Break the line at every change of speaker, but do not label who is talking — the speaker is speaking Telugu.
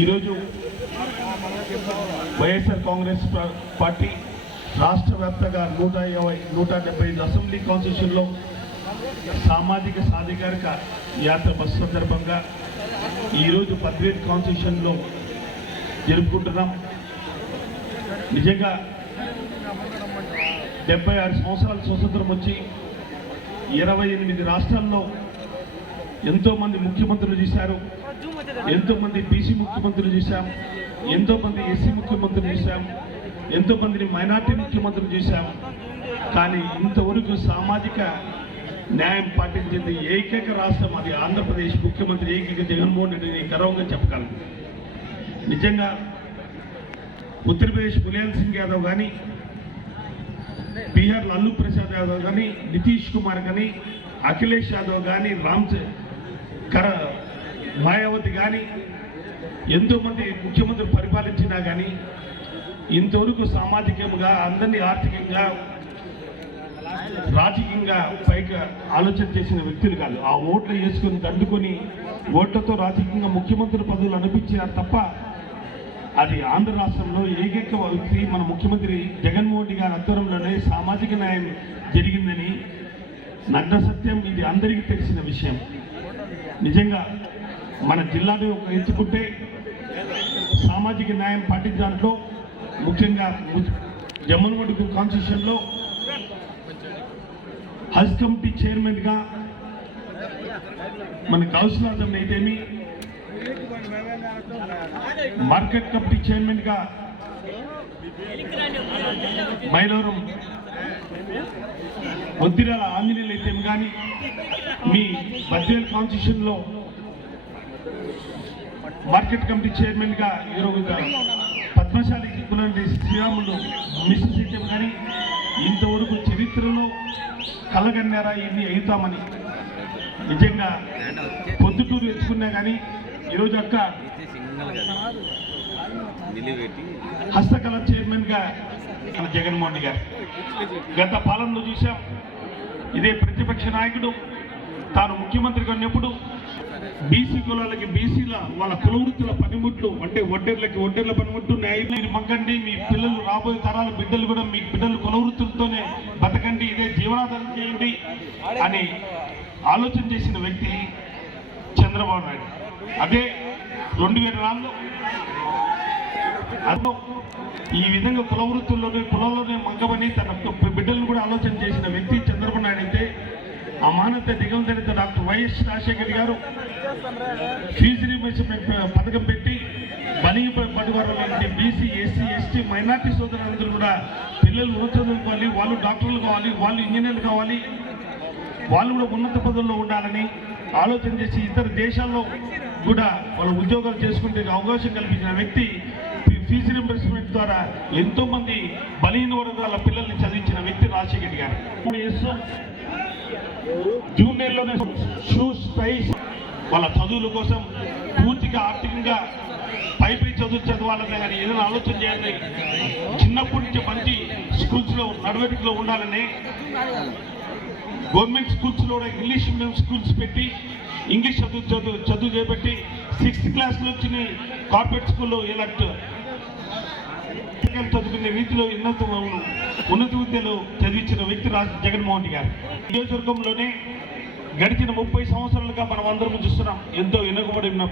ఈరోజు వైఎస్ఆర్ కాంగ్రెస్ పార్టీ రాష్ట్ర వ్యాప్తంగా నూట యాభై నూట డెబ్బై ఐదు అసెంబ్లీ కాన్స్టిట్యూషన్లో సామాజిక సాధికారిక యాత్ర బస్సు సందర్భంగా ఈరోజు పద్వేద్ కాన్స్టిట్యూషన్లో జరుపుకుంటున్నాం. నిజంగా డెబ్బై ఆరు సంవత్సరాల స్వతంత్రం వచ్చి ఇరవై ఎనిమిది రాష్ట్రాల్లో ఎంతోమంది ముఖ్యమంత్రులు చేశారు ఎంతో మంది బీసీ ముఖ్యమంత్రులు చూసాం ఎంతో మంది ఎస్సీ ముఖ్యమంత్రులు చేశాం ఎంతో మందిని మైనార్టీ ముఖ్యమంత్రులు చూసాం కానీ ఇంతవరకు సామాజిక న్యాయం పాటించింది ఏకైక రాష్ట్రం అది ఆంధ్రప్రదేశ్. ముఖ్యమంత్రి ఏకైక జగన్మోహన్ రెడ్డి నేను గర్వంగా చెప్పగలను. నిజంగా ఉత్తరప్రదేశ్ ములాయం సింగ్ యాదవ్ కానీ బీహార్ లల్లు ప్రసాద్ యాదవ్ కానీ నితీష్ కుమార్ కానీ అఖిలేష్ యాదవ్ కానీ రామ్ కర మాయావతి కానీ ఎంతోమంది ముఖ్యమంత్రులు పరిపాలించినా కానీ ఇంతవరకు సామాజికంగా అందరినీ ఆర్థికంగా రాజకీయంగా పైగా ఆలోచన చేసిన వ్యక్తులు కాదు. ఆ ఓట్లు వేసుకొని దండుకొని ఓట్లతో రాజకీయంగా ముఖ్యమంత్రి పదవులు అనిపించారు తప్ప అది ఆంధ్ర రాష్ట్రంలో ఏకైక వ్యక్తి మన ముఖ్యమంత్రి జగన్మోహన్ రెడ్డి గారి ఆధ్వర్యంలోనే సామాజిక న్యాయం జరిగిందని నగ్న సత్యం. ఇది అందరికీ తెలిసిన విషయం. నిజంగా మన జిల్లాని ఒక ఎంచుకుంటే సామాజిక న్యాయం పాటించడంలో ముఖ్యంగా జమ్మలమడుగు కాన్స్టిట్యూషన్లో హజ్ కమిటీ చైర్మన్గా మన కౌన్సిల్ ఆజం అయితేమి మార్కెట్ కమిటీ చైర్మన్గా మైలవరం వద్దిరాల ఆంజనేయులు అయితే కానీ మీ బద్వేల్ కాన్స్టిట్యూషన్లో మార్కెట్ కమిటీ చైర్మన్గా ఈరోజు పద్మశాలి కులండి శ్రీరాములు మిస్సెస్ కానీ ఇంతవరకు చరిత్రలో కలగన్నారా ఇన్ని అవుతామని నిజంగా పొద్దుటూరు ఎత్తుకున్నా కానీ ఈరోజు అక్క హస్తకళ చైర్మన్గా మన జగన్మోహన్ గారు. గత పాలనలో చూసాం ఇదే ప్రతిపక్ష నాయకుడు తాను ముఖ్యమంత్రిగా ఉన్నప్పుడు బీసీ కులాలకి బీసీల వాళ్ళ కులవృత్తుల పనిముట్లు అంటే ఒడ్డెర్లకి ఒడ్డెర్ల పనిముట్లు న్యాయం మీరు మగ్గండి మీ పిల్లలు రాబోయే తరాల బిడ్డలు కూడా మీ బిడ్డలు కులవృత్తులతోనే బతకండి ఇదే జీవనాధారం చేయండి అని ఆలోచన చేసిన వ్యక్తి చంద్రబాబు నాయుడు. అదే రెండు వేల నాలుగులో అందులో ఈ విధంగా కులవృత్తుల్లోనే కులంలోనే మంగమని తన బిడ్డలను కూడా ఆలోచన చేసిన వ్యక్తి అమానత దిగంతరిత డాక్టర్ వైఎస్ రాజశేఖర్ గారు ఫీజు పథకం పెట్టి బలిగి పడివారు బీసీ ఎస్సీ ఎస్టీ మైనార్టీ సోదరులందరూ కూడా పిల్లలు ఉన్నత చదువుకోవాలి వాళ్ళు డాక్టర్లు కావాలి వాళ్ళు ఇంజనీర్లు కావాలి వాళ్ళు కూడా ఉన్నత పదవుల్లో ఉండాలని ఆలోచన చేసి ఇతర దేశాల్లో కూడా వాళ్ళు ఉద్యోగాలు చేసుకునే అవకాశం కల్పించిన వ్యక్తి ఫీజు రింబర్స్మెంట్ ద్వారా ఎంతోమంది బలహీన వర్గాల పిల్లల్ని చదివించిన వ్యక్తి రాజశేఖర్ గారు. ఇప్పుడు చేస్తాం జూన్ నెలలోనే షూస్ ప్రైస్ వాళ్ళ చదువుల కోసం పూర్తిగా ఆర్థికంగా పైపై చదువు చదవాలనే కానీ ఏదైనా ఆలోచన చేయాలని చిన్నప్పటి నుంచి మంచి స్కూల్స్లో నడవడికలో ఉండాలని గవర్నమెంట్ స్కూల్స్లో కూడా ఇంగ్లీష్ మీడియం స్కూల్స్ పెట్టి ఇంగ్లీష్ చదువు చదువు చదువు చేపట్టి సిక్స్త్ క్లాస్లో వచ్చిన కార్పొరేట్ స్కూల్లో ఎలక్ట్ చదువుకునే రీతిలో ఉన్నత ఉన్నత విద్యలో చదివించిన వ్యక్తి రా జగన్మోహన్ రెడ్డి గారు. నియోజకవర్గంలోనే గడిచిన ముప్పై సంవత్సరాలుగా మనం అందరం చూస్తున్నాం ఎంతో వెనుకబడి ఉన్న